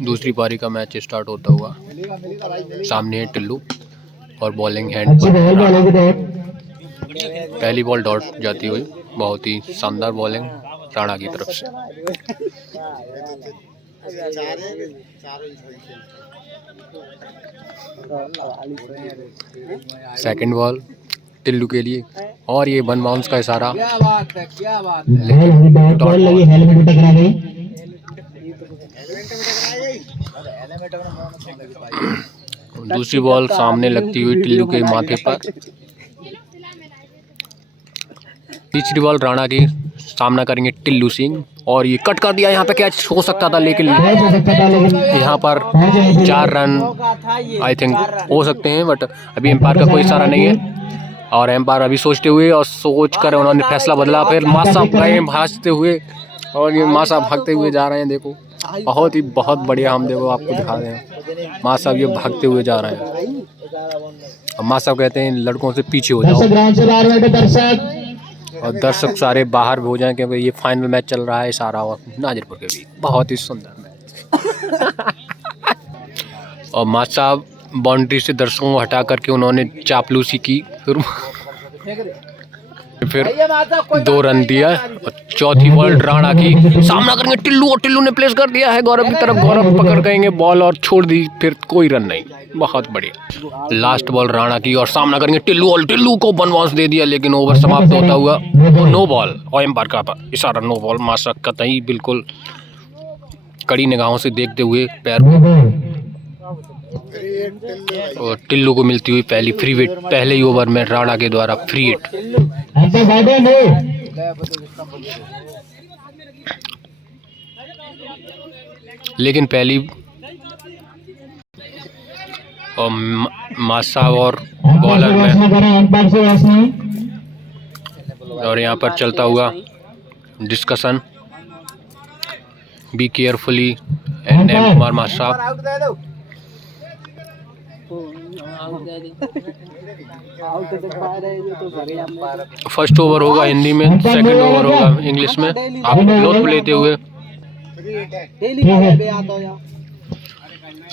दूसरी पारी का मैच स्टार्ट होता हुआ। सामने है टिल्लू और बॉलिंग हैंड पर पहली बॉल डॉट जाती हुई। बहुत ही शानदार बॉलिंग राणा की तरफ से। सेकंड बॉल टिल्लू के लिए और ये वन बाउंस का इशारा, लेकिन डॉट बॉल। दूसरी बॉल सामने लगती हुई टिल्लू के माथे पर। तीसरी बॉल राणा की सामना करेंगे टिल्लू सिंह और ये कट कर दिया। यहाँ पे कैच हो सकता था, लेकिन यहाँ पर 4 रन आई थिंक हो सकते हैं, बट अभी एम्पायर का कोई इशारा नहीं है और एम्पायर अभी सोचते हुए और सोच कर उन्होंने फैसला बदला। फिर माँ साहब गए भागते हुए और ये माँ साहब भागते हुए जा रहे हैं। देखो बहुत बढ़िया, हम देखो आपको दिखा रहे हैं। माँ साहब ये भागते हुए जा रहे हैं। माँ साहब कहते हैं लड़कों से पीछे हो जाओ और दर्शक सारे बाहर हो जाएं, क्योंकि ये फाइनल मैच चल रहा है इशारा और नाजिरपुर के बीच। बहुत ही सुंदर मैच। और माँ साहब बाउंड्री से दर्शकों को हटा करके उन्होंने चापलूसी की, फिर 2 रन दिया। और चौथी बॉल राणा की सामना करेंगे टिल्लू और टिल्लू ने प्लेस कर दिया है गौरव की तरफ। गौरव पकड़ गएंगे बॉल और छोड़ दी, फिर कोई रन नहीं। बहुत बढ़िया। लास्ट बॉल राणा की और सामना करेंगे टिल्लू और टिल्लू को वन बाउंस दे दिया, लेकिन ओवर समाप्त होता हुआ नो बॉल और एम्पायर का इशारा नो बॉल। माशा कतई बिल्कुल कड़ी निगाहों से देखते हुए पैर को और टिल्लू को मिलती हुई पहली फ्री हिट। पहले ही ओवर में राणा के द्वारा फ्री हिट। लेकिन पहली और मासा और बॉलर में और यहाँ पर चलता हुआ discussion, be carefully and M Kumar मासा। फर्स्ट ओवर होगा हिंदी में, सेकंड ओवर होगा इंग्लिश में। आप लुत्फ लेते हुए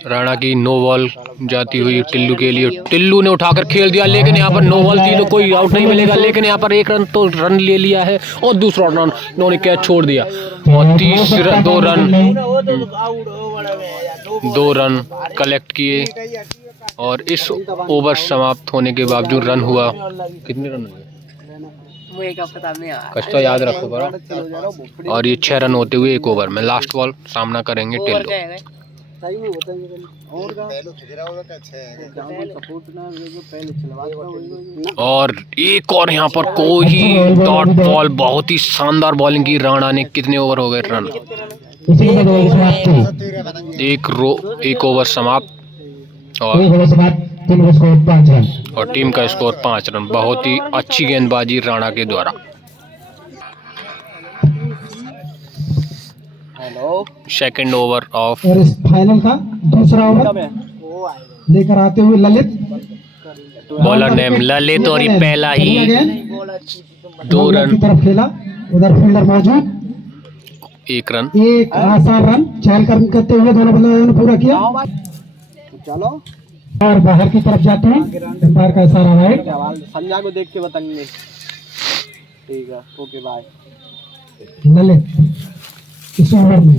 राणा की नो बॉल जाती हुई टिल्लू के लिए। टिल्लू ने उठाकर खेल दिया, लेकिन यहाँ पर नो बॉल थी तो कोई आउट नहीं मिलेगा। लेकिन यहाँ पर 1 रन तो रन ले लिया है और दूसरा रन इन्होंने कैच छोड़ दिया और 2 रन कलेक्ट किए। और इस ओवर समाप्त होने के बावजूद रन हुआ, कितने रन हुए कष्ट याद रखो बड़ा। और ये 6 रन होते हुए 1 ओवर में। लास्ट बॉल सामना करेंगे टिल्लू और एक और यहाँ पर कोई डॉट बॉल। बहुत ही शानदार बॉलिंग की राणा ने। कितने ओवर हो गए रन? 1 ओवर समाप्त और टीम का स्कोर 5 रन। बहुत ही अच्छी गेंदबाजी राणा के द्वारा। सेकंड ओवर ऑफ और इस फाइनल का दूसरा ओवर लेकर आते हुए ललित। बॉलर नेम ललित और ये पहला ही 2 रन की तरफ खेला। उधर फील्डर मौजूद। 1 रन। एक आसान रन चहल करते हुए दोनों बल्लेबाजों ने पूरा किया। चलो और बाहर की तरफ जाते हैं। एम्पायर का इशारा है। संजय को देख के बताएंगे। ठीक है, ओके बाय। ललित इस ओवर में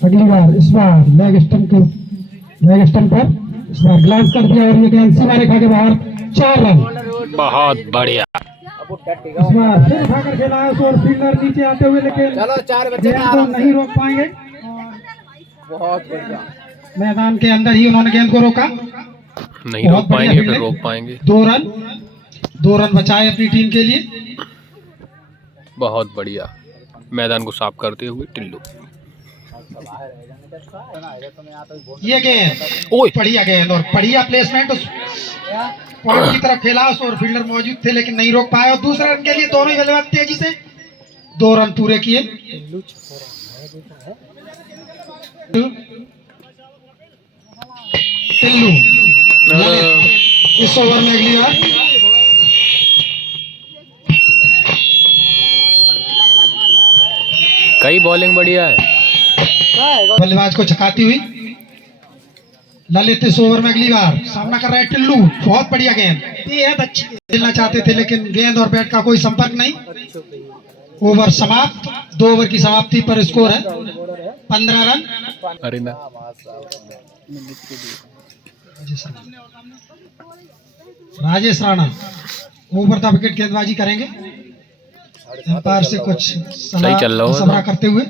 अगली बार इस बार लेग स्टंप पर इस बार ग्लांस कर दिया और ये गेंद सीमा रेखा के बाहर। 4 रन। बहुत बढ़िया। इस बार फिर उठाकर खेला है और फील्डर नीचे आते हुए, लेकिन गेंद को नहीं रोक पाएंगे। बहुत बढ़िया। मैदान के अंदर ही उन्होंने गेंद को रोका। नहीं रोक पाएंगे, फिर रोक पाएंगे। 2 रन बचाए अपनी टीम के लिए। बहुत बढ़िया। मैदान को साफ करते हुए टिल्लू। ये गेंद बढ़िया गेंद और बढ़िया प्लेसमेंट उस पॉइंट की तरफ खेला और फील्डर मौजूद थे, लेकिन नहीं रोक पाए। और दूसरे रन के लिए दोनों ही बल्लेबाज तेजी से 2 रन पूरे किए। टिल्लू इस ओवर में अगली बार कई बॉलिंग बढ़िया है। बल्लेबाज को छकाती हुई ललित इस ओवर में अगली बार सामना कर रहा है टिल्लू। बहुत बढ़िया गेंद, बेहद अच्छी खेलना चाहते थे लेकिन गेंद और बैट का कोई संपर्क नहीं। ओवर समाप्त, 2 ओवर की समाप्ति पर स्कोर है 15 रन। अरे ना Rajesh Rana over the wicket गेंदबाजी करेंगे अंपायर से कुछ सही चल रहा मशवरा करते हुए।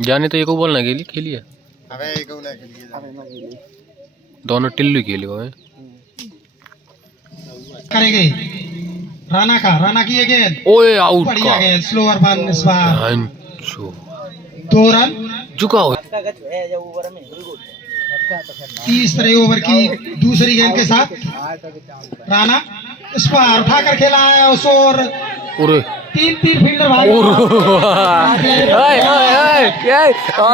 जाने तो ये को बोलना के लिए खेलिए, दोनों टिल्लू खेले हुए हैं। करेंगे राणा की ये गेंद, ओए आउट बढ़िया का गेंद, स्लोअर वन इस बार, हंचो 2 रन। झुका हो। तीसरे ओवर की दूसरी गेंद के साथ राणा इस बार उठाकर खेला है उस ओवर, अरे 3 फील्डर भागे। क्या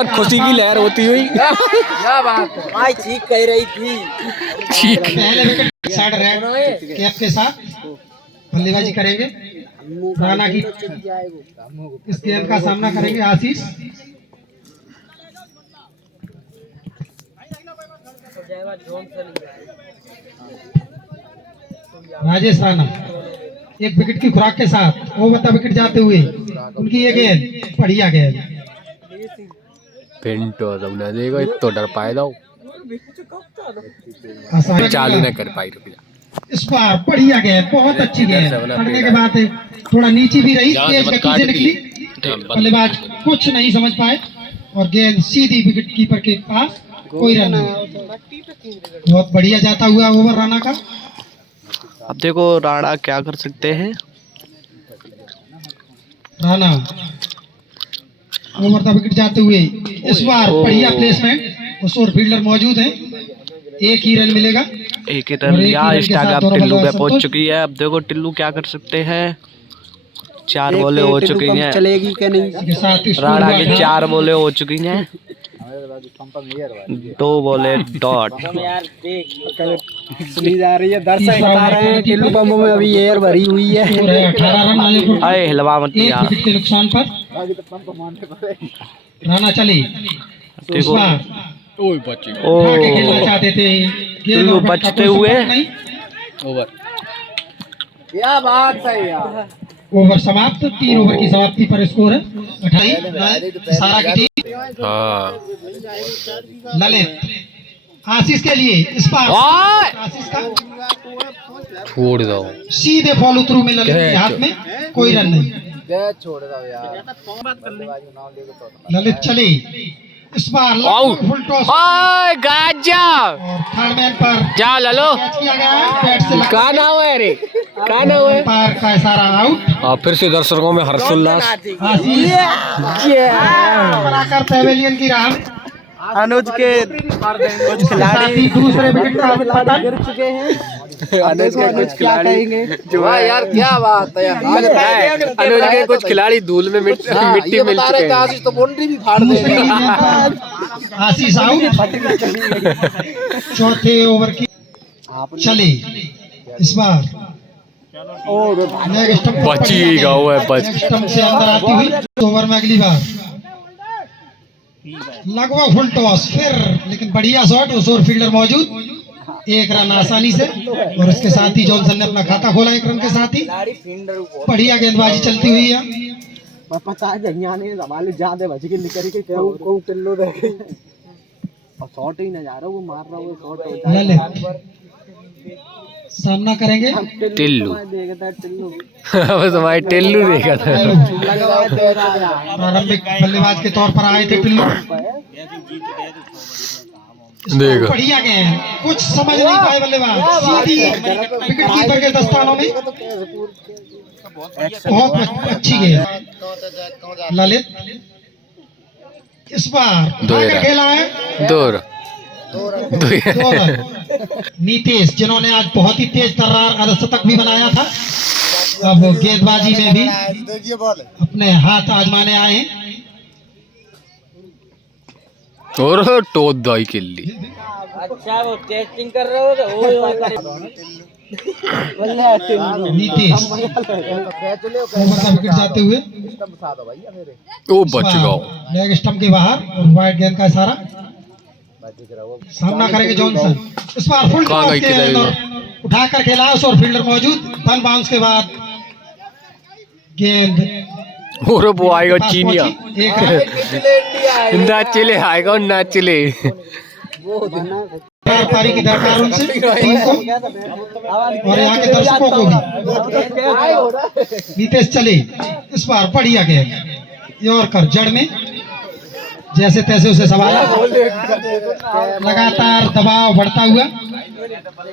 खुशी की लहर होती हुई। क्या बात है भाई, ठीक कह रही थी। ठीक पहले विकेट साइड रेड कैप के साथ बल्लेबाजी करेंगे। राणा की इस गेंद का सामना करेंगे आशीष। राजेश राणा एक विकेट की खुराक के साथ ओवर द विकेट जाते हुए उनकी ये गेंद, बढ़िया गेंद। पिंटो ना देगा तो डर पाए दो, आसानी चालू न कर पाई। रुक जा, इस बार बढ़िया गेंद, बहुत अच्छी गेंद। पकड़ने के बाद थोड़ा नीचे भी रही, तेज गति से निकली, बल्लेबाज कुछ नहीं समझ पाए और गेंद सीधी विकेट कीपर के पास, कोई रन नहीं। बहुत बढ़िया जाता हुआ ओवर राणा का। अब देखो राणा क्या कर सकते हैं। राणा ओवर द विकेट जाते हुए इस बार बढ़िया प्लेसमेंट, उस ओर फील्डर मौजूद है, 1 ही रन मिलेगा। एक ही रन लिया, स्टाग अब टिल्लू पे पहुंच चुकी है। अब देखो टिल्लू क्या कर सकते हैं। 4 बॉलें हो चुकी हैं, चलेगी क्या नहीं। राणा की 4 बॉलें हो चुकी हैं, 2 बॉलें डॉट। सुनी जा रही है, दर्शक बता रहे हैं टिल्लू पंप में अभी एयर भरी हुई है। 18 रन आए को अरे हिलवा मत 1 यार। विकेट के नुकसान पर राणा चले। देखो ओए बच्चे ओ आगे खेलना चाहते थे, टिल्लू बचते हुए। ओवर। क्या बात है यार। ओवर समाप्त, 3 ओवर की समाप्ति पर स्कोर है 28। सारा की टीम हाँ ललित आशीष के लिए इस पार आशीष का छोड़ दो। सीधे फॉलो थ्रू में ललित के हाथ में, कोई रन नहीं। छोड़ दो यार। ललित चले इस बार आउट। फुल टॉस ओए गाजा और थर्ड मैन पर जा ललो। कैच किया गया है, बैट से लगा। का नाम है रे, का नाम है। अंपायर का इशारा आउट। हाँ फिर से दर्शकों में हर्षोल्लास। आशीष बनाकर पैवेलियन की राह में। अनुज के कुछ खिलाड़ी दूसरे विकेट का पतन। गिर चुके हैं। अनुज के कुछ खिलाड़ी जो यार, क्या बात है यार। अनुज के कुछ खिलाड़ी धूल में मिट्टी मिल चुके हैं। आशीष तो बाउंड्री भी फाड़ दूसरे देगा। गेंद पर आशीष आउट। चौथे ओवर की चले इस बार लेग स्टंप पर बची बढ़िया गया हुआ है, गेंद। बच। लेग स्टंप से अंदर आती हुई ओवर में अगली बार लगभग फुल टॉस फिर, लेकिन बढ़िया शॉट, उस ओर फील्डर मौजूद, 1 रन आसानी से। और इसके साथ ही जॉनसन ने अपना खाता खोला 1 रन के साथ ही। बढ़िया गेंदबाजी चलती हुई है। पता है जंगियाने सवाल ज्यादा बच के निकल के क्या को टिल्लू दे और शॉट ही ना जा रहा, वो मार रहा, वो शॉट हो जाए। ललित सामना करेंगे टिल्लू। देखता टिल्लू बस हमारे टिल्लू देखा था। प्रारंभिक बल्लेबाज के तौर पर आए थे टिल्लू। देखो बढ़िया गेंद, कुछ समझ नहीं पाए बल्लेबाज, सीधी विकेट कीपर के दस्तानों में। बहुत अच्छी गेंद ललित इस बार भागर खेला है। 2 रन। 2 रन। नीतीश जिन्होंने आज बहुत ही तेज तर्रार अर्धशतक भी बनाया था, अब गेंदबाजी में भी अपने हाथ आजमाने आए हैं। और टोद दाई के लिए अच्छा वो टेस्टिंग कर रहे हो तो नीतीश ओवर का विकेट जाते हुए ओ बच गया। लेग स्टंप के बाहर और वाइड गेंद का इशारा। सामना करेंगे जॉनसन। इस बार फुल कहाँ टॉस गई गेंद किधर और उठाकर खेला और फील्डर मौजूद। बॉल बाउंस के बाद गेंद और वो आएगा पास चीनिया। पहुंची। एक रन। ना चिले आएगा और ना चिले। पारी की दरकार उनसे टीम को और यहाँ के दर्शकों को भी। नीतीश चले। इस बार बढ़िया गेंद यॉर्कर जड़ में जैसे तैसे उसे संभाला। लगातार दबाव बढ़ता हुआ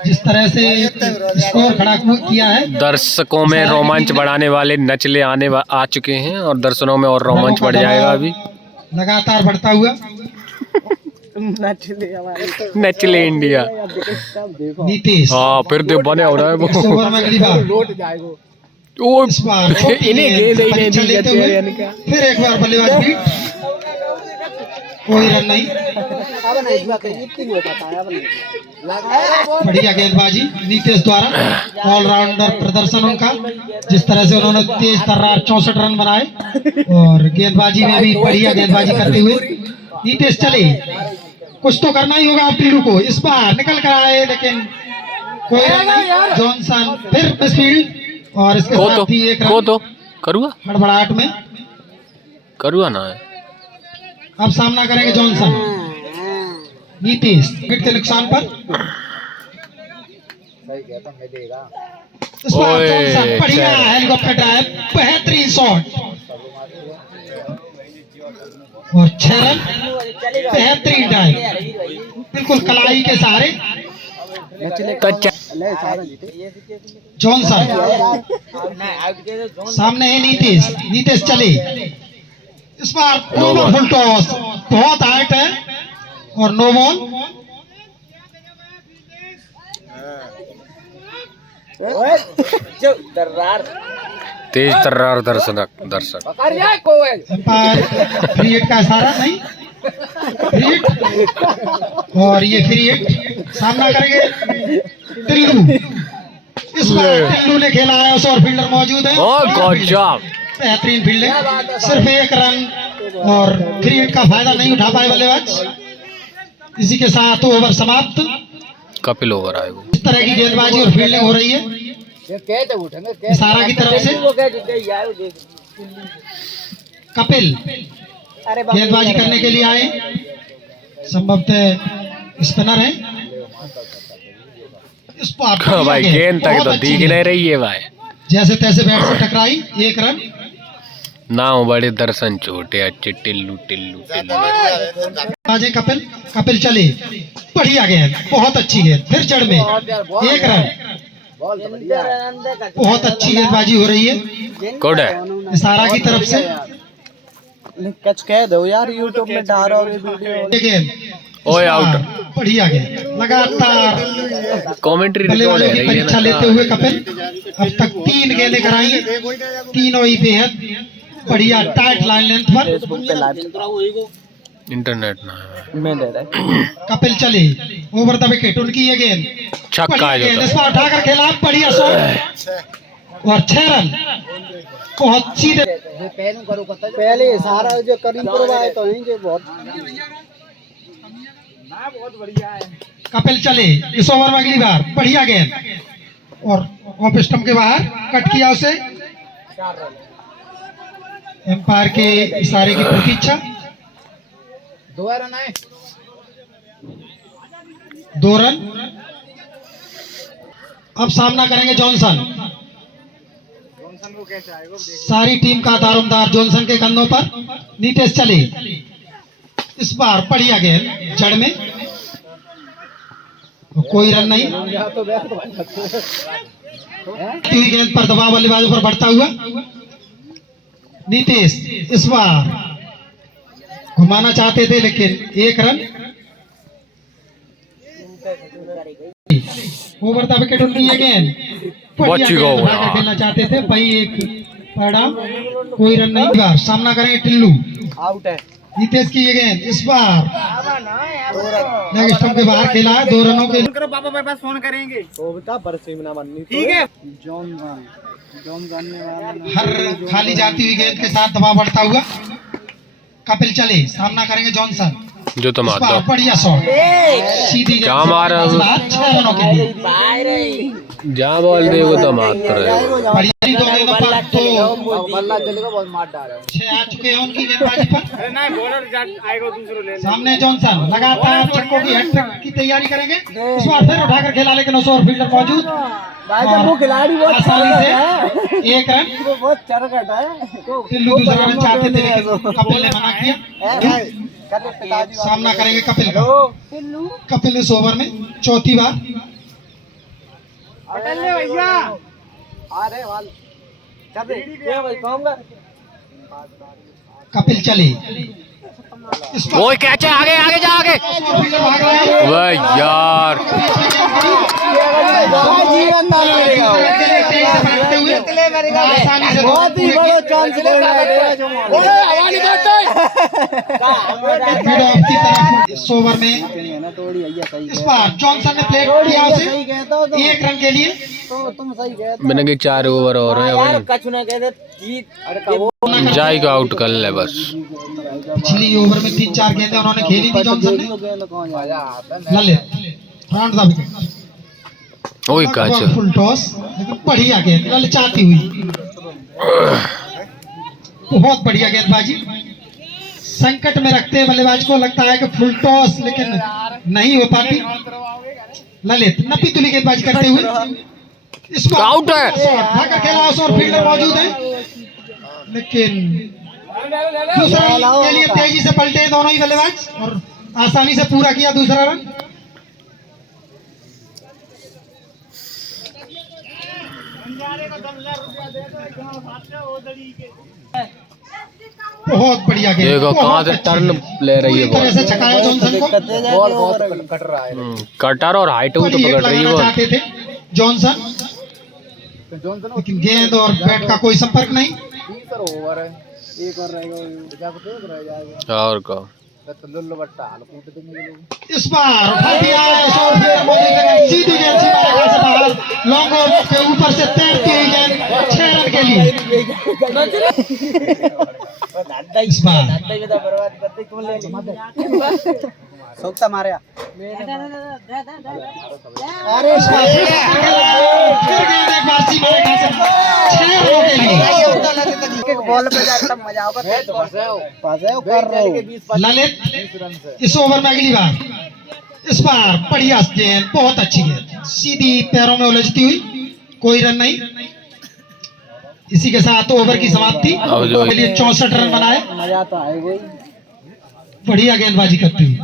जिस तरह से स्कोर खड़ा किया है। दर्शकों में रोमांच बढ़ाने वाले नचले आ चुके हैं और दर्शकों में और रोमांच बढ़ जाएगा अभी। लगातार बढ़ता हुआ नचले इंडिया। नीतीश हाँ फिर दे बने हो रहा है इस वो। ओवर में अगली बार ओ इस बार इन्हें गेंद ही नहीं दी लेते हुए फिर एक बार बल्लेबाज बीट। कोई रन नहीं। बढ़िया गेंदबाजी नीतीश द्वारा। ऑलराउंडर प्रदर्शन उनका जिस तरह से उन्होंने तेज तर्रार 64 रन बनाए और गेंदबाजी में भी बढ़िया गेंदबाजी करते हुए नीतीश चले। कुछ तो करना ही होगा आप टीरू को। इस बार निकल कर आए लेकिन कोई रन नहीं। जॉनसन फिर मिसफील्ड और इसके साथ ही एक रन तो करुआ हड़बड़ाहट में। करुआ ना है। अब सामना करेंगे जॉनसन। नीतीश विकेट के नुकसान पर इस बार जॉनसन बढ़िया हेलीकॉप्टर ड्राइव बेहतरीन शॉट और 6 रन। बेहतरीन ड्राइव बिल्कुल कलाई के सहारे। जॉनसन सामने है नीतीश। नीतीश चले। इस बार फुल टॉस बहुत हाइट है और नो बॉल। तेज तर्रार दर्शक एम्पायर फ्री हिट का इशारा नहीं। फ्री हिट और ये फ्री हिट। सामना करेंगे टिल्लू। इस बार टिल्लू ने खेला है और फील्डर मौजूद है। गजब। बेहतरीन फील्डिंग। सिर्फ एक रन और फ्री हिट का फायदा नहीं उठा पाए बल्लेबाज। इसी के साथ ओवर समाप्त। कपिल ओवर आए वो। इस तरह की गेंदबाजी और फील्डिंग हो रही है इशारा की तरफ से। कपिल गेंदबाजी करने के लिए आए। संभवतः स्पिनर है। इस बार भाई गेंद तक तो दिख नहीं रही है भाई। जैसे तैसे बैट से टकराई। एक रन। नाम बड़े दर्शन छोटे अच्छे। टिल्लू टिल्लू बाजे कपिल। कपिल चले। बढ़िया गेंद बहुत अच्छी गेंद फिर जड़ में। एक रन। बहुत अच्छी गेंदबाजी हो रही है गुड है। इशारा की तरफ से। कैच कह दो यार यूट्यूब में डालो वीडियो। ये गेंद ओए आउट। बढ़िया गेंद लगातार कमेंट्री बल्लेबाजों की परीक्षा लेते हुए कपिल अब तक 3 गेंदें कराई हैं। तीनों ही बेहद बढ़िया टाइट लाइन लेंथ पर। इंटरनेट ना है। मैं दे रहा कपिल चले। ओवर द विकेट उनकी ये गेंद। छक्का बढ़िया जो गेंद था। इस बार उठाकर खेला। बढ़िया शॉट और 6 रन। बहुत सीधे। पहले सारा जो करीमपुर आए तो हैं जो बहुत कपिल चले। इस ओवर में अगली बार बढ़िया गेंद और ऑफ स्टंप के बाहर कट किया उसे। एम्पायर के इशारे की प्रतीक्षा। 2 रन आए। 2 रन। अब सामना करेंगे जॉनसन। सारी टीम का दारोमदार जॉनसन के कंधों पर। नीतीश चले। इस बार बढ़िया गेंद जड़ में। कोई रन नहीं। गेंद पर दबाव बल्लेबाजों पर बढ़ता हुआ नीतीश इस बार घुमाना चाहते थे लेकिन एक रन। ओवर द विकेट उनकी ये गेंद। बची गो देना चाहते थे भाई। एक पड़ा। कोई रन नहीं। बार सामना करेंगे टिल्लू। आउट है। नीतीश की ये गेंद। इस बार लेग स्टंप के बाहर खेला है 2 रनों के लिए। करो पापा मेरे पास फोन करेंगे तो बेटा बरसे में ना बननी ठीक है। जॉन जानने वाला हर खाली जाती हुई गेंद के साथ दबाव बढ़ता हुआ कपिल चले, सामना करेंगे जॉनसन। जो तो मार दो, बढ़िया शॉट, सीधी क्या मार रहा है? 6 रनों के लिए। जहाँ बॉल दे वो तो मारता रहेगा। बढ़िया दो गेंदों पर तो बल्ला चलेगा बहुत मार डाला 6 आ चुके हैं उनकी गेंदबाजी पर। अरे ना बॉलर आएगा दूसरे ले सामने जॉनसन लगातार छक्कों की हैट्रिक की तैयारी करेंगे। इस बार फिर उठाकर खेला लेकिन उस ओवर फील्डर मौजूद। भाई जब वो खिलाड़ी बहुत आसानी से 1 रन। वो बहुत चरकट है। टिल्लू दूसरा रन चाहते थे लेकिन कपिल ने मना किया। सामना करेंगे कपिल का। कपिल इस ओवर में चौथी बार। भैया अरे वाल क्या भाई कहूंगा कपिल चले। वो कैच है, आगे आगे जा आगे। भाई यार बहुत ही बड़ा चांस इस ओवर में इस बार जॉनसन ने प्लेट किया उसे 1 रन के लिए। तो तुम सही गए मैंने कि 4 ओवर और है भाई, कछु ना कहते जीत जाएगा आउट कर ले बस। पिछली ओवर में 3-4 गेंदें उन्होंने खेली थी जॉनसन ने। Lalit round the wicket. ओए कैच है। फुल टॉस लेकिन बढ़िया गेंद ललित चाहती हुई। बहुत बढ़िया गेंदबाजी। संकट में रखते हैं बल्लेबाज को, लगता है कि फुल टॉस लेकिन नहीं हो पाती। ललित नपी तुली गेंदबाजी करते हुए इस बार आउट है। भागा खेला और फील्डर मौजूद है लेकिन दूसरा रन के लिए तेजी से पलटे दोनों ही बल्लेबाज और आसानी से पूरा किया दूसरा रन। बहुत बढ़िया गेंद। देखो कहाँ से टर्न ले रही है तरह बॉल। से छकाया जॉनसन को। बॉल बहुत कट रहा है। कटर और हाइट भी तो बड़ी हिट पकड़ रही है लगाना बॉल। चाहते थे जॉनसन लेकिन गेंद और बैट का कोई संपर्क नहीं। ओवर है एक और रहेगा और का तो लुल्लू बट्टा हाल कूट देंगे लोग। इस बार उठा दिया और फिर सीधी गेंद सीमा से बाहर लॉन्ग ऑफ के ऊपर से तैरती हुई गेंद 6 रन के लिए। इस बार बर्बाद करते तुम ले सोक्ता मारे अरे इस बार फिर गेंद एक बार सीमा रेखा से 6 रनों के लिए। बॉल पे जाता मजा होगा तो फंसे कर रहे हो ललित इस ओवर में अगली बार। इस बार बढ़िया गेंद, बहुत अच्छी गेंद, सीधी पैरों में उलझती हुई, कोई रन नहीं। इसी के साथ ओवर की समाप्ति के लिए 64 रन बनाए। मजा तो आएगा। बढ़िया गेंदबाजी करती हुई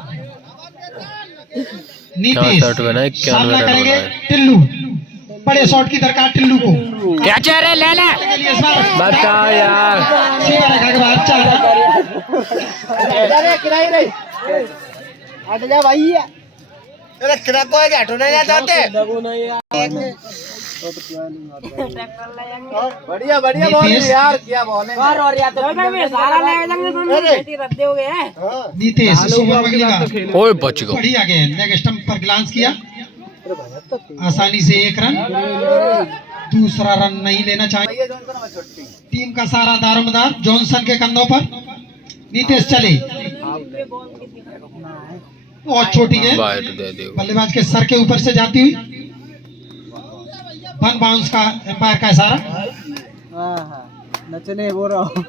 नीतीश 64 बना, 91 सामना रन करेंगे बनाए। टिल्लू। बड़े शॉट की दरकार टिल्लू को। कैच है रे, ले ले इस बार बता यार। सीमा रेखा के बाद 4 रन। हट जा भाई। अरे किरा को है हटो नहीं जाते बढ़िया बढ़िया बॉल है यार। क्या बॉल है और या तो सारा ले जाएंगे तुम बेटी रद्द हो गए हैं। नीतीश इस ओवर में अगली बार। ओए बच गया। बढ़िया गेंद, लेग स्टंप पर ग्लांस किया, आसानी से 1 रन। दूसरा रन नहीं लेना चाहिए। टीम का सारा दारोमदार जॉनसन के कंधों पर। नीतीश चले, बहुत छोटी गेंद, बाइट दे दे। बल्लेबाज के सर के ऊपर से जाती हुई। 1 बाउंस का एम्पायर का इशारा। नचने बोल रहा हूँ।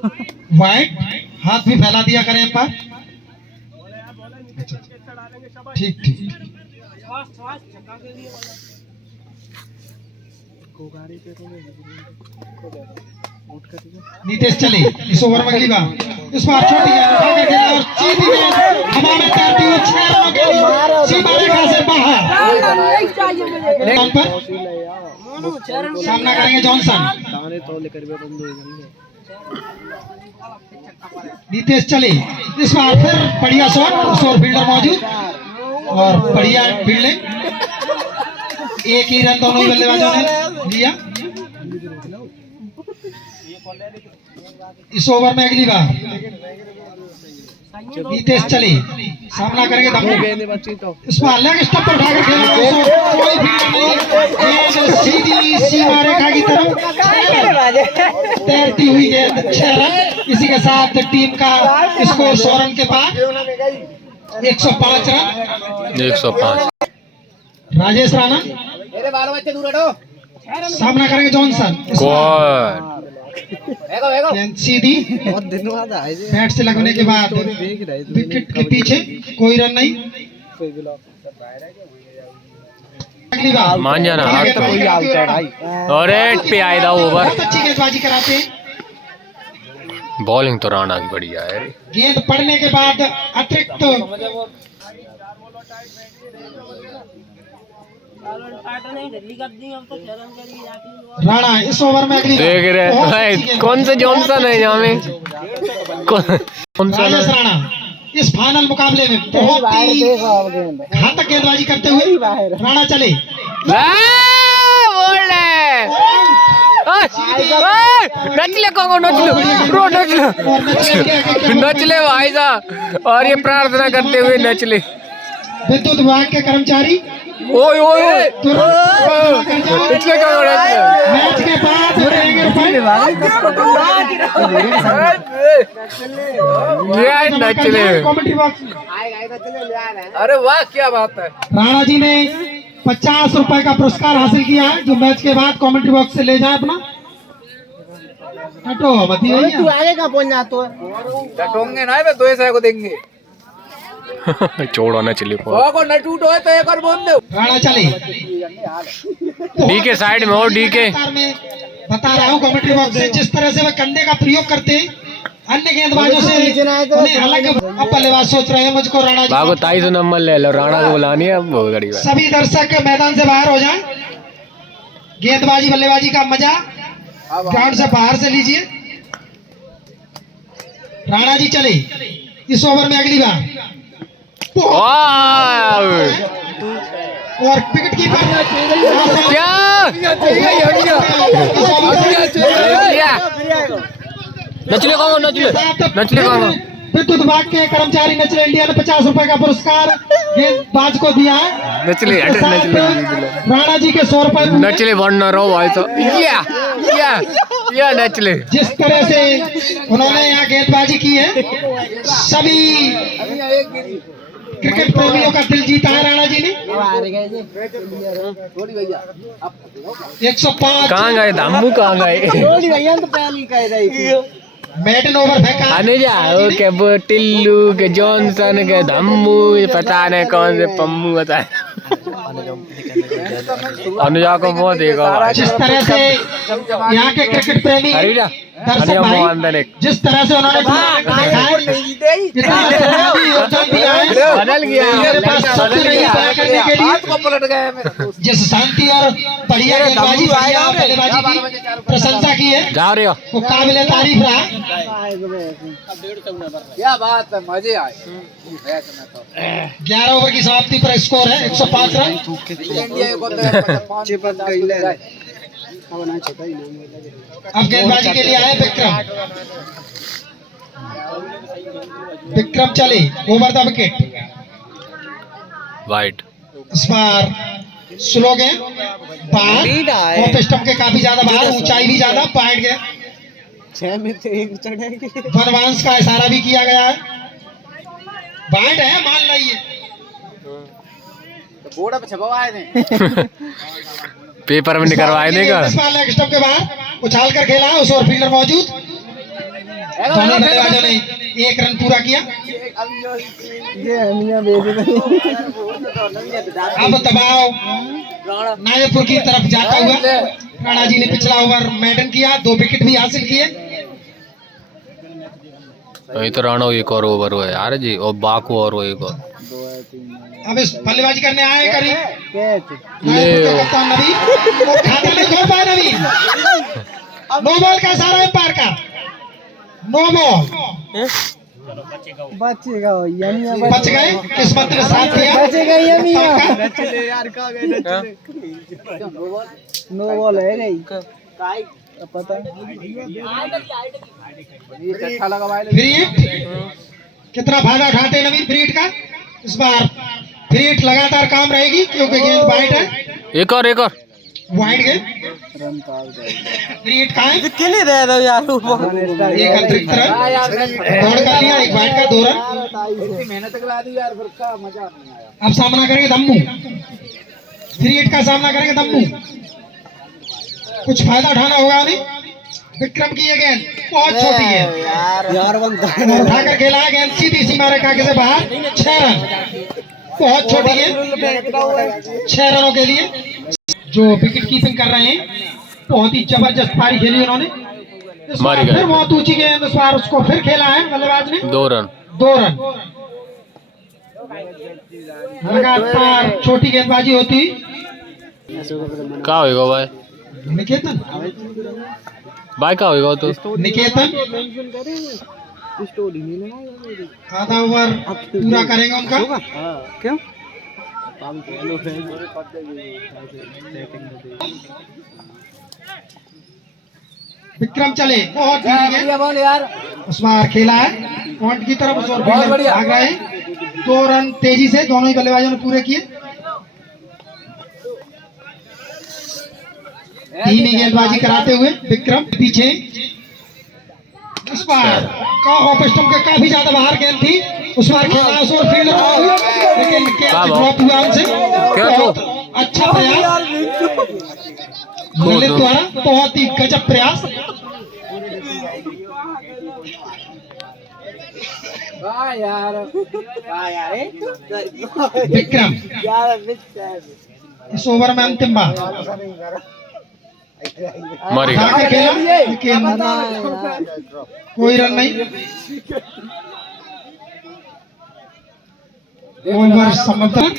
वाइड, हाथ भी फैला दिया करें एम्पायर। ठीक ठीक। नीतीश चले, इस ओवर में अगली बार। इस बार छोटी गेंद उठा के खेला और सीधी गेंद हवा में तैरती हुई 6 रनों के लिए सीमा रेखा से बाहर। रन पर सामना करेंगे जॉनसन। नीतीश चले, इस बार फिर बढ़िया शॉट, और फील्डर मौजूद और बढ़िया फील्डिंग। 1 ही रन दोनों ही बल्लेबाजों ने लिया। इस ओवर में अगली बार नितेश चले, सामना करेंगे धम्मू। इसमें लेग स्टंप पर उठाकर खेला, कोई फील्डर नहीं, गेंद सीधी सीमा रेखा की तरफ तैरती हुई गेंद 6 रन। इसी के साथ टीम का स्कोर 100 रन के बाद 105 रन। 105। राजेश राणा सामना करेंगे जॉनसन। गॉड। गेंद सीधी बैट से लगने के बाद विकेट के पीछे, कोई रन नहीं। अगली बार मान जाना हाथ तो। और 8 पे आया था ओवर। बहुत अच्छी गेंदबाजी कराते हैं। बॉलिंग तो राणा की बढ़िया है। गेंद पड़ने के बाद अतिरिक्त राणा इस ओवर में अगली देख रहे कौन सा जॉनसन है यहाँ में, कौन सा राजेश राणा इस फाइनल मुकाबले में बहुत ही घातक गेंदबाजी करते हुए राणा चले। नचले कौन नचले भाई साहब, और ये प्रार्थना करते हुए नचले। विद्युत विभाग के कर्मचारी ओए ओए ओए पिछले मैच के बाद नचले। Commentary box. अरे वाह क्या बात है। राणा जी ने 50 रुपए का पुरस्कार हासिल किया है, जो मैच के बाद कमेंट्री बॉक्स से ले जाए अपना। हटो मत ही तू आगे का पहुंच जा तो कटोंगे ना तो ऐसा को देंगे। छोड़ो ना चलिए को न टूटो है तो एक और बोल दो। राणा चले डी के साइड में हो, डी के में बता रहा हूँ कमेंट्री बॉक्स से, जिस तरह से वह कंधे का प्रयोग करते हैं अन्य गेंदबाजों से उन्हें अलग। अब बल्लेबाज सोच रहे हैं मुझको राणा जी बागो 23 नंबर ले लो, राणा को बुलानी है। अब बहुत बड़ी बात। सभी दर्शक मैदान से बाहर हो जाएं। गेंदबाजी बल्लेबाजी का मजा ग्राउंड से बाहर से लीजिए। राणा जी चले इस ओवर में अगली बार और विकेट कीपर क्या नचले कौन नचले कौन। विद्युत विभाग के कर्मचारी नचले इंडिया ने 50 रुपए का पुरस्कार गेंदबाज को दिया है। नचले राणा जी के 100 रुपए नचले बनना रहो भाई तो या नचले। जिस तरह से उन्होंने यहाँ गेंदबाजी की है, सभी क्रिकेट प्रेमियों का दिल जीता है राणा जी ने। 105 कहाँ गए धम्मू, कहाँ गए मेडन ओवर फेंका। अनुजा के वो टिल्लू के जॉनसन के धम्मू, पता नहीं कौन से पम्मू बता। अनुजा को वो देखो जिस तरह से यहाँ के क्रिकेट प्रेमी दर्शक भाई, जिस तरह से उन्होंने बदल गया जिस शांति और बढ़िया गेंदबाजी बल्लेबाजी की प्रशंसा की है, जा रहे हो वो काबिले तारीफ रहा। क्या बात है, मजे आए। 11 ओवर की समाप्ति पर स्कोर है 105 रन। अब गेंदबाजी के लिए आए विक्रम। विक्रम चले ओवर द विकेट। वाइट इस बार स्लो गेंद बाहर, ऑफ स्टंप के काफी ज्यादा बाहर, ऊंचाई भी ज्यादा, बाहर गया। 6 में से 1 चढ़ेगी। वनवांस का इशारा भी किया गया है, बाइट है मान लीजिए। बोर्ड पे छपवाए थे। पेपर में निकलवाए देगा। इस बार लेग स्टंप के बाहर उछाल कर खेला, उस ओर फील्डर मौजूद। दोनों बल्लेबाजों ने 1 रन पूरा किया। अब दबाव नागपुर की तरफ जाता हुआ राणा जी ने पिछला ओवर मेडन किया, 2 विकेट भी हासिल किए। अभी तो राणा एक और ओवर हुआ है यार जी, और बाकू और वो एक और। अब इस बल्लेबाजी करने आए करीब कप्तान नबी, वो खाता नहीं खोल पाए नबी। नो बॉल का सारा एम्पायर का नो बॉल बचेगा बच गए, किस्मत ने साथ दिया। बचेगा नो बॉल है नहीं पता फ्री हिट कितना फायदा उठाते हैं नवीन फ्री हिट का। इस बार फ्री हिट लगातार काम रहेगी क्योंकि गेंद वाइड है। एक और वाइड गेंद फ्री हिट का है। कितनी दे दो यार एक अतिरिक्त रन दौड़ कर लिया, एक वाइड का 2 रन। मेहनत करा दी यार, फिर का मजा नहीं आया। अब सामना करेंगे दम्मू, फ्री हिट का सामना करेंगे दम्मू। कुछ फायदा उठाना होगा उन्हें। विक्रम की ये गेंद बहुत छोटी है यार उठाकर खेला है गेंद सीधी सीमा रेखा के से बाहर। 6 रन, बहुत छोटी गेंद 6 रनों के लिए। जो विकेट कीपिंग कर रहे हैं बहुत ही जबरदस्त पारी खेली उन्होंने। इस बार फिर बहुत ऊंची गेंद, इस बार उसको फिर खेला है बल्लेबाज ने। 2 रन। लगातार छोटी गेंदबाजी होती। क्या होगा भाई? निकेतन क्या होगा तो निकेतन आधा ओवर पूरा करेंगे उनका। क्यों विक्रम चले बहुत बॉल यार, उस बार खेला है पॉइंट की तरफ, उस ओर भाग रहे हैं। 2 रन तेजी से दोनों ही बल्लेबाजों ने पूरे किए। धीमी गेंदबाजी कराते हुए विक्रम पीछे। इस बार का ऑफ स्टंप के काफी ज्यादा बाहर गेंद थी, उस बार खेला उस ओर फील्ड लेकिन ड्रॉप हुआ उनसे। अच्छा प्रयास ललित द्वारा, बहुत ही गजब प्रयास। विक्रम इस ओवर में अंतिम बार मारेगा। खेला लेकिन कोई रन नहीं। ओवर समाप्त।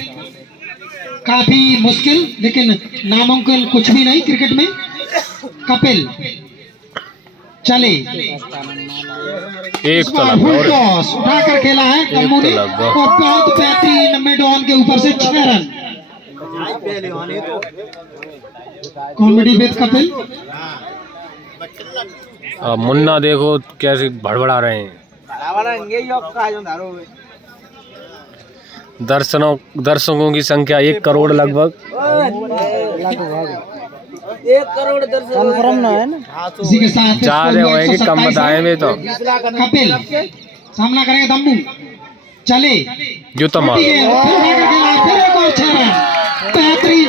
काफी मुश्किल लेकिन नामुमकिन कुछ भी नहीं क्रिकेट में। कपिल चले, एक तो फुल टॉस उठाकर खेला है दम्मू ने और बहुत बेहतरीन मिड ऑन के ऊपर से 6 run. Comedy with Kapil. Munna देखो कैसे भड़बड़ा रहे हैं। दर्शकों की संख्या 1 करोड़ लगभग। 1 करोड़ दर्शक ना है ना। इसी के साथ ज्यादा होंगे, कम बताए में तो। कपिल सामना करेंगे दम्मू चले, जो तो मार बेहतरीन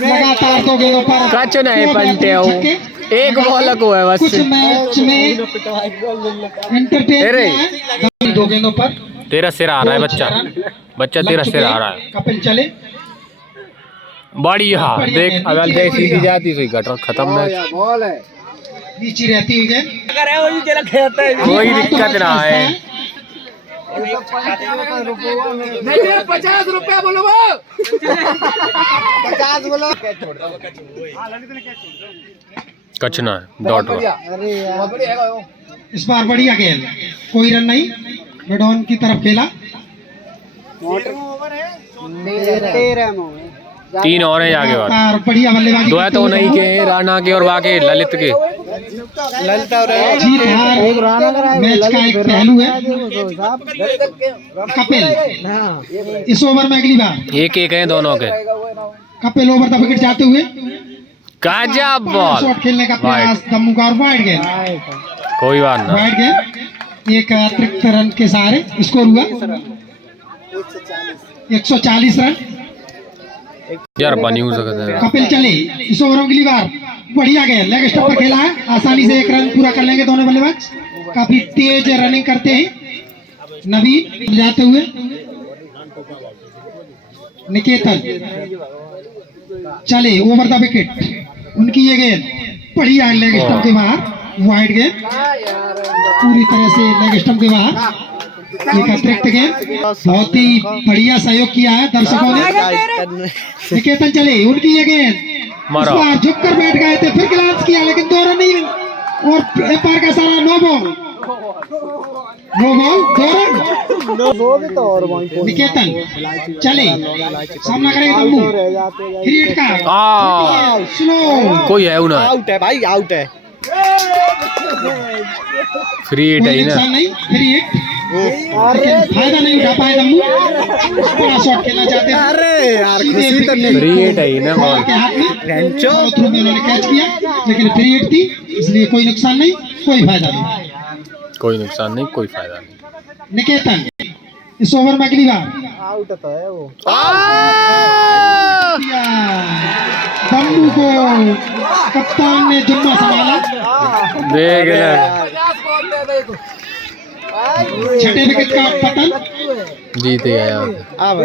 लगातार 2 गेंदों पर कच नहीं पंटे हो, एक बॉल को है बस। कुछ मैच में एंटरटेन 2 गेंदों पर। तेरा सिर आ रहा है बच्चा तेरा सिर आ रहा है। कपिल चले बड़ी हाँ देख, अगर देख सीधी जाती तो गटर खत्म मैच। बॉल है नीचे रहती है गेंद, कोई दिक्कत ना है। 50 रुपया बोलो, 50 बोलो। कचना है डॉट। इस बार बढ़िया गेंद, कोई रन नहीं। मिडॉन की तरफ खेला। 3 और हैं आगे बात। बढ़िया बल्लेबाजी। 2 तो नहीं के राणा के और बाकी ललित के। जीत हार मैच का एक पहलू है। कपिल इस ओवर में अगली बार 1-1 हैं दोनों के। कपिल ओवर द विकेट जाते हुए गजब बॉल। शॉट खेलने का प्रयास दम्मू का और वाइड गेंद। कोई बात ना। वाइड गेंद, एक अतिरिक्त रन के सहारे स्कोर हुआ 140 रन। यार बनी हो सकता है। कपिल चले इस ओवर में अगली बार बढ़िया गेंद, लेग स्टंप पर खेला है, आसानी से 1 रन पूरा कर लेंगे दोनों बल्लेबाज। काफी तेज रनिंग करते हैं नवीन जाते हुए। निकेतन चले ओवर द विकेट, उनकी ये गेंद बढ़िया लेग स्टंप के बाहर, वाइड गेंद पूरी तरह से लेग स्टंप के बाहर। एक अतिरिक्त गेंद, बहुत ही बढ़िया सहयोग किया है दर्शकों ने। निकेतन चले, उनकी ये गेंद झुक कर बैठ गए थे, फिर ग्लांस किया लेकिन 2 रन नहीं और एम्पायर का सारा नो बॉल 2 रन। निकेतन चले सामना करेंगे दम्मू। क्रिएट का स्लो, कोई है उन्हें। आउट है भाई, आउट है। फ्री हिट है कोई ही ना। नुकसान नहीं, फ्री हिट। लेकिन फायदा नहीं उठा पाए दम्मू, बड़ा शॉट खेलना चाहते हैं। अरे यार खुशी तो नहीं। फ्री हिट है ही ना बॉल बॉल। के हाथ में follow through में उन्होंने कैच किया, लेकिन फ्री हिट थी, इसलिए कोई नुकसान नहीं, कोई फायदा नहीं। कोई नुकसान नहीं, कोई फायदा नहीं। निकेतन इस ओवर में अगली बार आउट तो है वो। दम्मू को कप्तान ने जुम्मा संभाला, देख ना, छठे विकेट का पतन। जीत गया यार। अब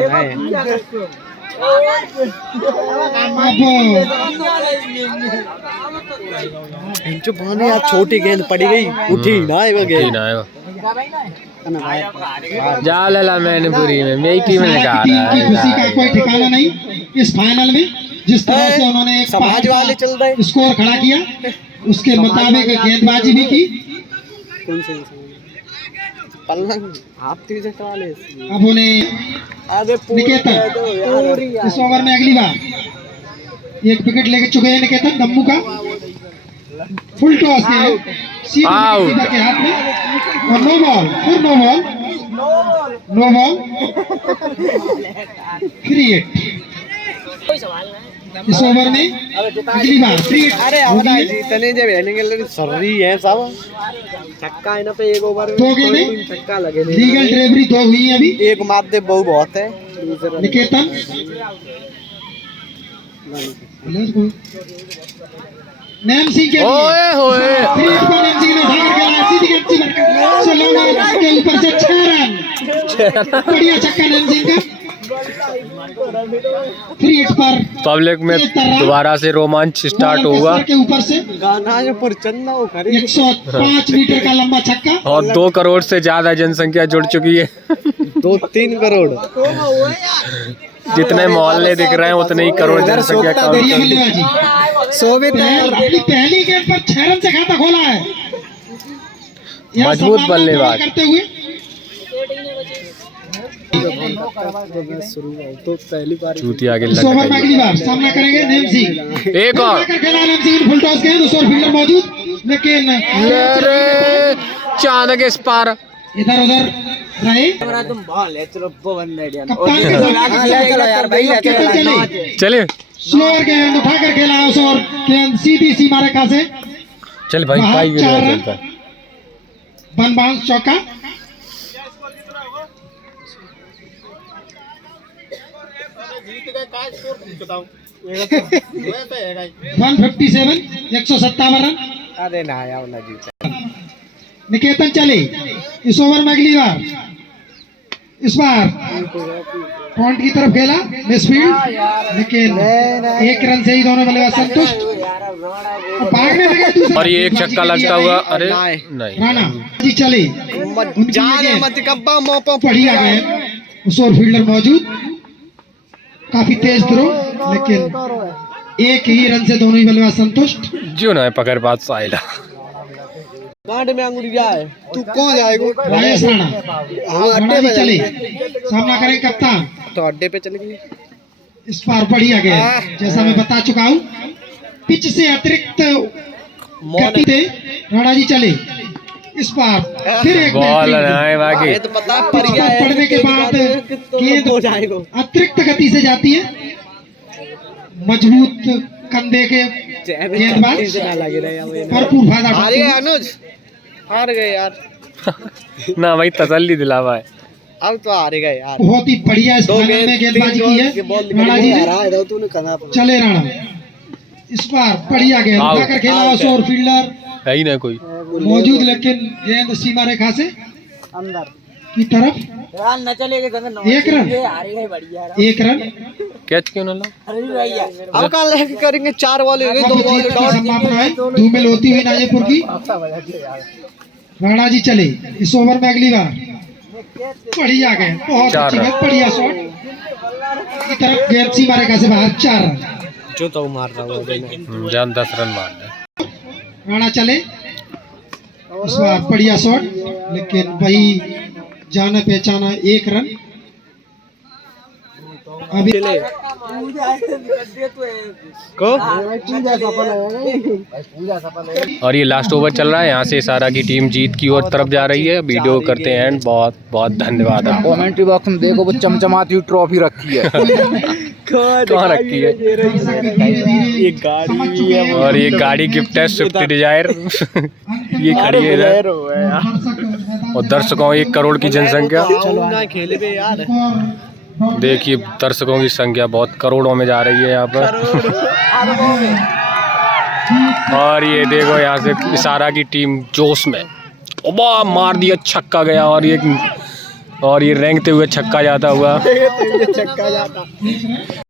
जो पानी यार छोटी गेंद पड़ी गई, उठी ना वो ठीक गेंद। ना है वो। जा लला मैंने पूरी में मेरी टीम ने कहा टीम की खुशी का कोई ठिकाना नहीं इस फाइनल में। जिस तरह से उन्होंने एक समाज वाले चल रहे। स्कोर खड़ा किया, उसके मुताबिक गेंदबाजी भी की। कौन से पलंग आप तीजे वाले। अब उन्हें निकेतन इस ओवर में अगली बार एक विकेट लेके चुके हैं निकेतन दम्मू का। फुल टॉस है, सीधे आउट। कीपर के हाथ में और नो बॉल, फिर no ball, no ball, free hit. इस ओवर में अगली बार फ्री हिट। अरे अब जीतने जब हेलेंगे सर्री है सब। छक्का है ना पे एक ओवर में 2 गेंदें, छक्का लगे। लीगल डिलीवरी 2 हुई है अभी। एक मार दे बहु बहुत है। निकेतन नैम सिंह के ओए होए। फ्री हिट पर नैम सिंह ने उठा कर खेला, सीधी गेंद सीधा सोलह के ऊपर से 6 रन। बढ़िया छक्का नैम सिंह का। फ्री हिट पर पब्लिक में दोबारा से रोमांच स्टार्ट होगा के ऊपर से गाना जो पर चंदा वो करे। 105 मीटर का लंबा छक्का। और 2 करोड़ से ज्यादा जनसंख्या जुड़ चुकी है। 2-3 करोड़। जितने मोहल्ले दिख रहे हैं उतने ही करोड़ जनसंख्या का। बढ़िया बल्लेबाजी। अपनी पहली गेंद पर 6 रन से खाता खोला है। यह मजबूत संभावना बल्लेबाज। करते हुए तो पहली बार चूतिया के इस ओवर में लग अगली बार सामना करेंगे नेम सिंह। एक और। खेला नेम सिंह, फुल टॉस गेंद, उस ओर फील्डर मौजूद, लेकिन अरे चांद के इस पार। इधर उधर रहे। तुम बॉल है चलो बंद है कप्तान के साथ चलो यार भाई कैप्टन चले। चले स्लोअर गेंद उठाकर खेला, उस ओर गेंद सीधी सीमा रेखा से चल भाई बाहर, भाई 4 रन। चलता है। वन बाउंस चौका। One 57, 157 run. अरे ना यार ना जीता। निकेतन चले इस ओवर में अगली बार। इस बार पॉइंट की तरफ खेला मिसफील्ड, लेकिन 1 रन से ही दोनों बल्लेबाज संतुष्ट। अब भागने लगे दूसरे। और ये एक छक्का लगता हुआ। अरे नहीं, राणा जी चले, जाने मत कब्बा मोपो बढ़िया गए, उस ओर फील्डर मौजूद, काफी तेज थ्रो, लेकिन 1 ही रन से दोनों ही बल्लेबाज संतुष्ट। जो ना पकड़ बात साइला। गांड में अंगुरिया है। तू कौन जाएगा? राजेश राणा हम राणा अड्डे जी पे चले, चलेंगे। सामना करें कप्तान। तो अड्डे पे चलेंगे। इस बार बढ़िया गए, जैसा मैं बता चुका हूँ, पिच से अतिरिक्त गति से राणा जी चले। इस बार फिर एक बॉल बेहतरीन है बाकी। ये तो पता पिच पड़ गया पर है। पड़ने के बाद गेंद हो जाएगा। अतिरिक्त गति से जाती है। मजबूत कंधे के गेंदबाज ना लगे रहे। भरपूर फायदा हार उठाते गए हैं। अनुज, हार गए यार। ना भाई तसल्ली दिलावा है। अब तो हार गए यार। बहुत ही बढ़िया इस फाइनल में गेंदबाजी की है राणा जी ने। चले राणा, इस बार बढ़िया गेंद आउट। उठाकर खेला, उस ओर फील्डर है ही ना कोई। मौजूद, लेकिन गेंद सीमा रेखा से अंदर की तरफ। न चलेगा 1 रन, हार गए बढ़िया। 1 रन। कैच क्यों ना ला? अब कल लेके करेंगे 4 बॉल हो गए, 2 अब बॉल जीत की डॉट। संभावना है धूमिल होती हुई नाजेपुर की। राणा जी चले इस ओवर में अगली बार। बढ़िया गेंद, बहुत 4 अच्छी रन। गेंद, बढ़िया शॉट की तरफ, गेंद सीमा रेखा से बाहर, 4 रन। जो तो मार रहा हूँ जान 10 रन मार दे। राणा चले, इस बार बढ़िया शॉट, लेकिन वही जाना पहचाना 1 रन। अभी और ये लास्ट ओवर चल रहा है, यहाँ से सारा की टीम जीत की ओर तरफ जा रही है। वीडियो करते हैं एंड बहुत बहुत धन्यवाद आपको। कमेंट्री बॉक्स में देखो वो चमचमाती हुई ट्रॉफी रखी है। कहाँ रखी है? ये गाड़ी भी है और ये गाड़ी गिफ्ट है स्विफ्ट डिजायर। ये खड़ी है इधर। और दर्शकों 1 करोड़ की जनसंख्या। चलो ना खेले पे यार। देखिए दर्शकों की संख्या बहुत करोड़ों में जा रही है यहाँ पर। और ये देखो यहाँ से इशारा की टीम जोश में, वाह मार दिया, छक्का गया। और ये रेंगते हुए छक्का जाता हुआ। छक्का जाता।